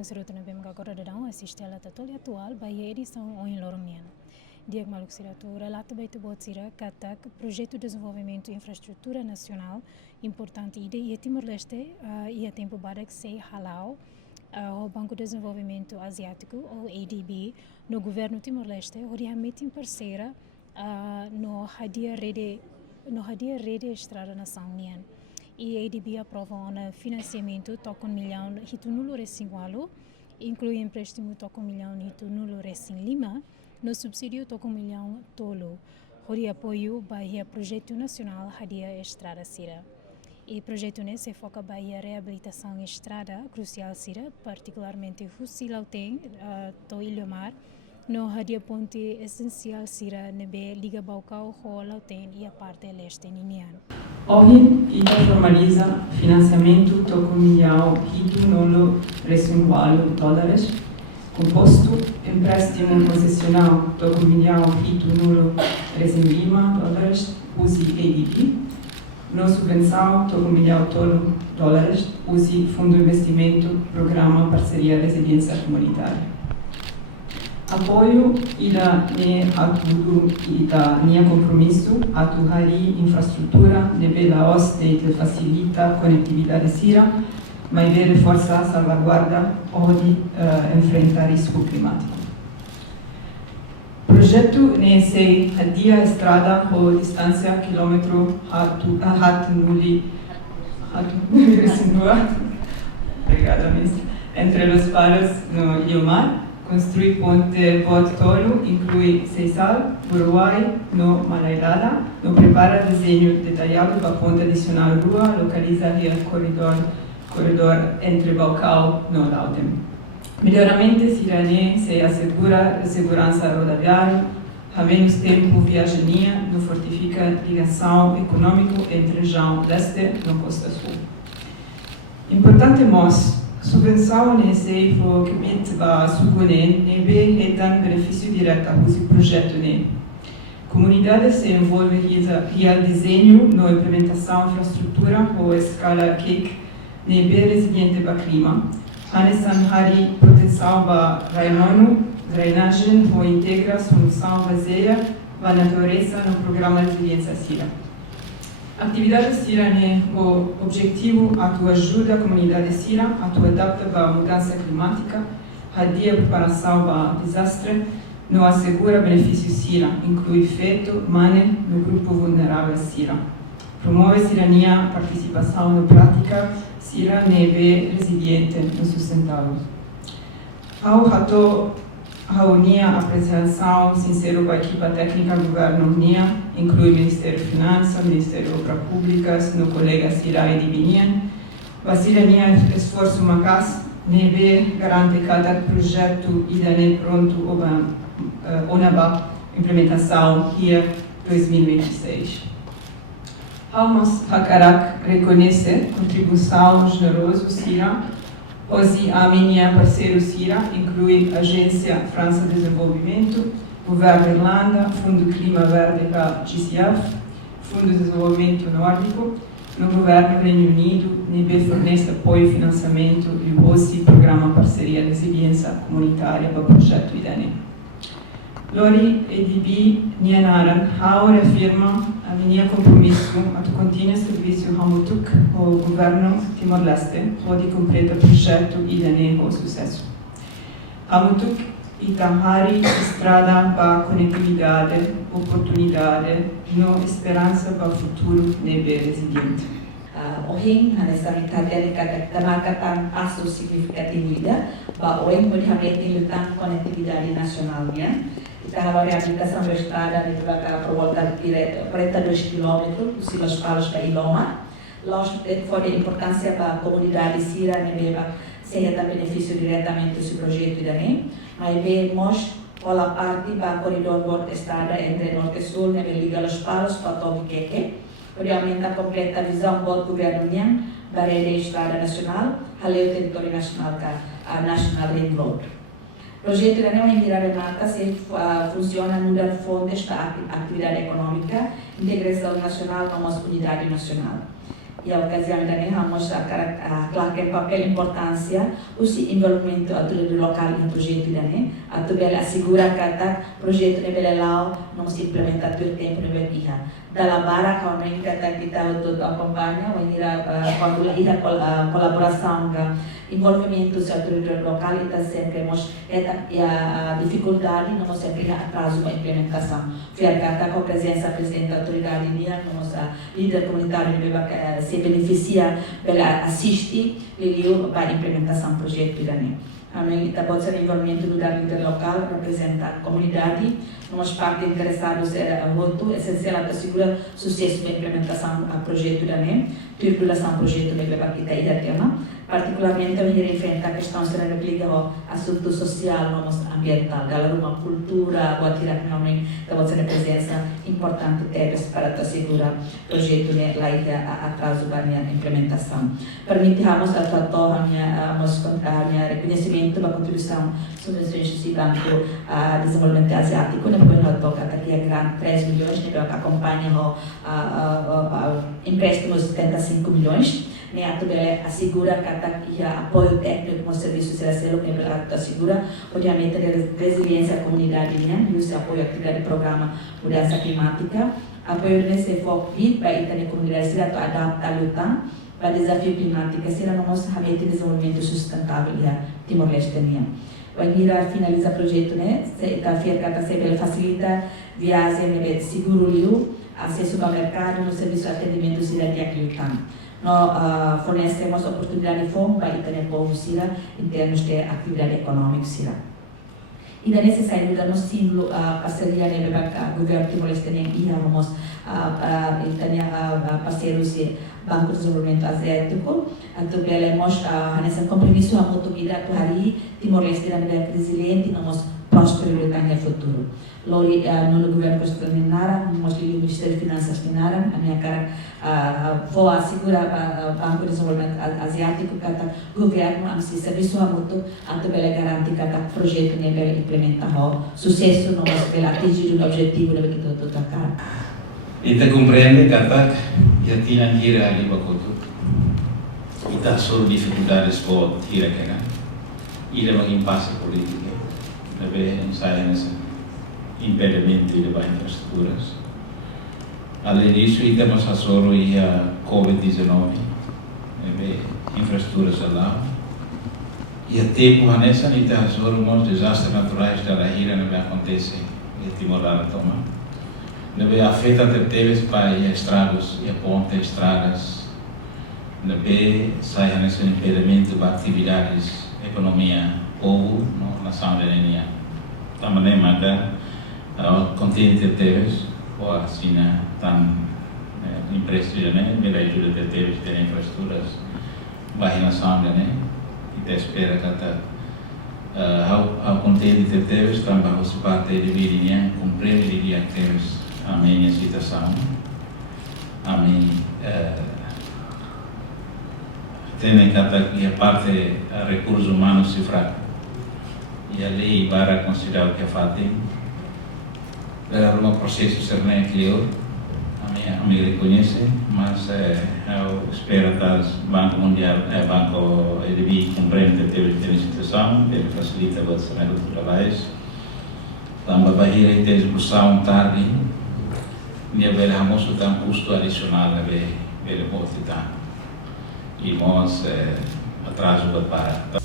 o Siroto na Bem agora de dar assiste ela toda atual by a edição em Loromian. Dia que maluco Sirato relata bem o Sira Katak projeto de desenvolvimento infraestrutura nacional importante e Timor-Leste e a tempo para que se halau o Banco de Desenvolvimento Asiático ou ADB no governo Timor-Leste realmente parceira no hadia rede estrada nação nian. E a ADB aprova um financiamento toca $1 milhão hito nulo recém-gualo, inclui empréstimo toca $1 milhão hito nulo recém-lima, no subsídio toca $1 milhão tolo, de apoio para o projeto nacional Hadia Estrada Sira. E projeto nesse foca para a reabilitação estrada crucial Sira, particularmente Hussi Lauteng, to Ilhomar, no Hadia Ponte essencial Sira nebe liga Baucau, Ho Lauteng e a parte leste ninian. Ovin ita formaliza financiamento toco $1 milhão hito nulo recém-gualo dólares, composto empréstimo concessional toco $1 milhão hito nulo recém-lima dólares, usi ADB, no subvenção toco $1 milhão tolo dólares, usi Fundo Investimento Programa Parceria Resiliência Comunitária. Apoio ida ne atudo ida ne compromisso atuhari infraestrutura nebe Laos de facilita conectividade Sira, mas de reforçar salvaguarda ou de enfrentar risco climático. Projeto ne sei hadia estrada ou distância quilômetro hat nuli obrigada mestre entre os paros no Ilhomar. Construir ponte Bote Tolo inclui Seixal, Uruguai, no Malailada, no prepara desenho detalhado para a ponte adicional Rua, localiza o corredor entre Baucau e Lauteng. Melhoramento Sirane se assegura a segurança rodoviária, a menos tempo viagem, no fortifica a ligação econômica entre região leste e costa sul. Importante mos subvenção nesse focamento para sugonen nebe retan benefício direto a esse projeto ne. Comunidade se envolve real desenho no implementação infraestrutura ou escala cake nebe resiliente para clima. Anesan hari proteção para rainono, drainagem ou integra solução baseada para natureza no programa de resiliência Sira. Atividade Sira é o objetivo a tua ajuda a comunidade Sira, a tua adapta para a mudança climática, a dia preparação para desastre, não assegura benefício Sira, inclui feto, mane, no grupo vulnerável Sira. Promove Sirania participação na prática Sira nebe resiliente e sustentável. Ao rato a unia a apresentação sincero para a equipa técnica do governo unia, inclui Ministério da Finanças, Ministério de Obras Públicas, no colega Sira e Divinian. Vasirania esforço macas, nebe garante cada projeto e dane pronto onaba implementação here 2026. Almas Hakarak reconhece contribuição generosa Sira. Hoje, a minha parceiro Sira inclui a Agência França de Desenvolvimento, Governo da Irlanda, Fundo Clima Verde da GCF, Fundo de Desenvolvimento Nórdico, no Governo do Reino Unido, NIBE fornece apoio e financiamento do OSI, Programa Parceria Resiliência Comunitária para o projeto IDANE. Lori ADB Nianaran Hau reafirma a minha compromisso a tu contínuo serviço Hamutuk ao governo Timor-Leste, onde completa o projeto IDANE com sucesso. Hamutuk e Tamhari estrada para conectividade, oportunidade, no esperança para o futuro nebe resiliente. Ohing nessa metade da marca tem passo significativo para o empoderamento da conectividade nacional, né? Então, a reabilitação da estrada para voltar a 42 km, os Silas Palos para Ilhomar. Lógico que foi de importância para a comunidade Sira, seja da benefício diretamente desse projeto também, mas vemos a parte para o corredor norte-estrada entre norte e sul, liga os Palos para Tobiqueque, realmente a completa visão do governo da rede estrada nacional, além do território nacional, a National Ring Road. O projeto da Nova Envirada Mata funciona no dar fontes para a atividade econômica, integração nacional com a unidade nacional. e a ocasião também vamos a claro que papel importância o envolvimento do local em projeto também a tu bela assegura que o projeto ne bela lá não se implementa todo tempo ne bela dalla bara quando kita untuk acompanha ou ira quando ira colaboração envolvimento do setor local está sempre mos a dificuldade não sempre atraso na implementação ficar com a presença da presidente da autoridade minha nós a líder comunitário se beneficia pela assiste para a implementação do projeto também kita pode ser envolvimento do líder local representar a comunidade nós parte interessados é voto essencial para assegurar sucesso da implementação do projeto também tripulação do projeto que vai aqui daí tema particularmente a enfrenta a questão se replica ao assunto social ambiental dalam uma cultura buat tirar realmente pode ser a presença importante deles para assegurar o projeto né lá atraso da minha implementação permitimos a toda a minha reconhecimento da contribuição sobre o Banco de Desenvolvimento Asiático né porque nós toca aqui a grande 3 milhões né que acompanha o empréstimo de 75 milhões né a tudo assegura que a apoio técnico com serviços terceiros que ela assegura obviamente a resiliência da comunidade né e o apoio à atividade do programa mudança climática apoio nesse foco para a comunidade se adapta à luta para o desafio climático será no nosso de desenvolvimento sustentável e Timor-Leste também Vanira finaliza o projeto né está fica sempre facilita viagem de seguro acesso ao mercado no serviço de atendimento cidadania que nós fornecemos oportunidade de fome para o povo em termos de atividade econômica. E da necessário da nossa parceria com o governo timor-leste e vamos parceiros do Banco de Desenvolvimento Asiático também mostra nesse compromisso a muito vida que Timor-Leste é resiliente nós próspero no futuro. Lori no governo constitucional, nós o Ministério de Finanças Finanças, a minha cara vou assegurar o Banco de Desenvolvimento Asiático que o governo a se serviço a muito também garante que o projeto ne vai implementar sucesso no nosso atingir o objetivo de que todo cara. Kita compreende kata ya tina tira ali bakotu. Kita solo dificuldades por tira kena. Ira bang impasse política. Deve ensaiar nessa impedimento de infraestruturas. Além disso, temos a soro e a Covid-19, infraestruturas lá. E até por nessa nita a soro os desastres naturais da Rahira não vai acontecer em Timor-Leste toma. Deve afeta teves para estradas e a ponte estradas. Deve sair nesse impedimento para atividades economia povo na nação da Nenia. Também manda contente teves ou assim tan impressionante né me ajuda de teves ter infraestruturas baixa nação da Nenia e te espera que ao contente de teves também você parte de virinha compreende de dia teves a minha situação a mim tem que a parte recursos humanos se fraca e ali para considerar o que é fato era um processo ser nem aquilo a minha reconhece mas eu espero que o Banco Mundial Banco EDB compreende que teve a situação ele facilita o orçamento de trabalhos também vai ir a execução tarde e haveremos um custo adicional a ver ele pode estar e nós atraso para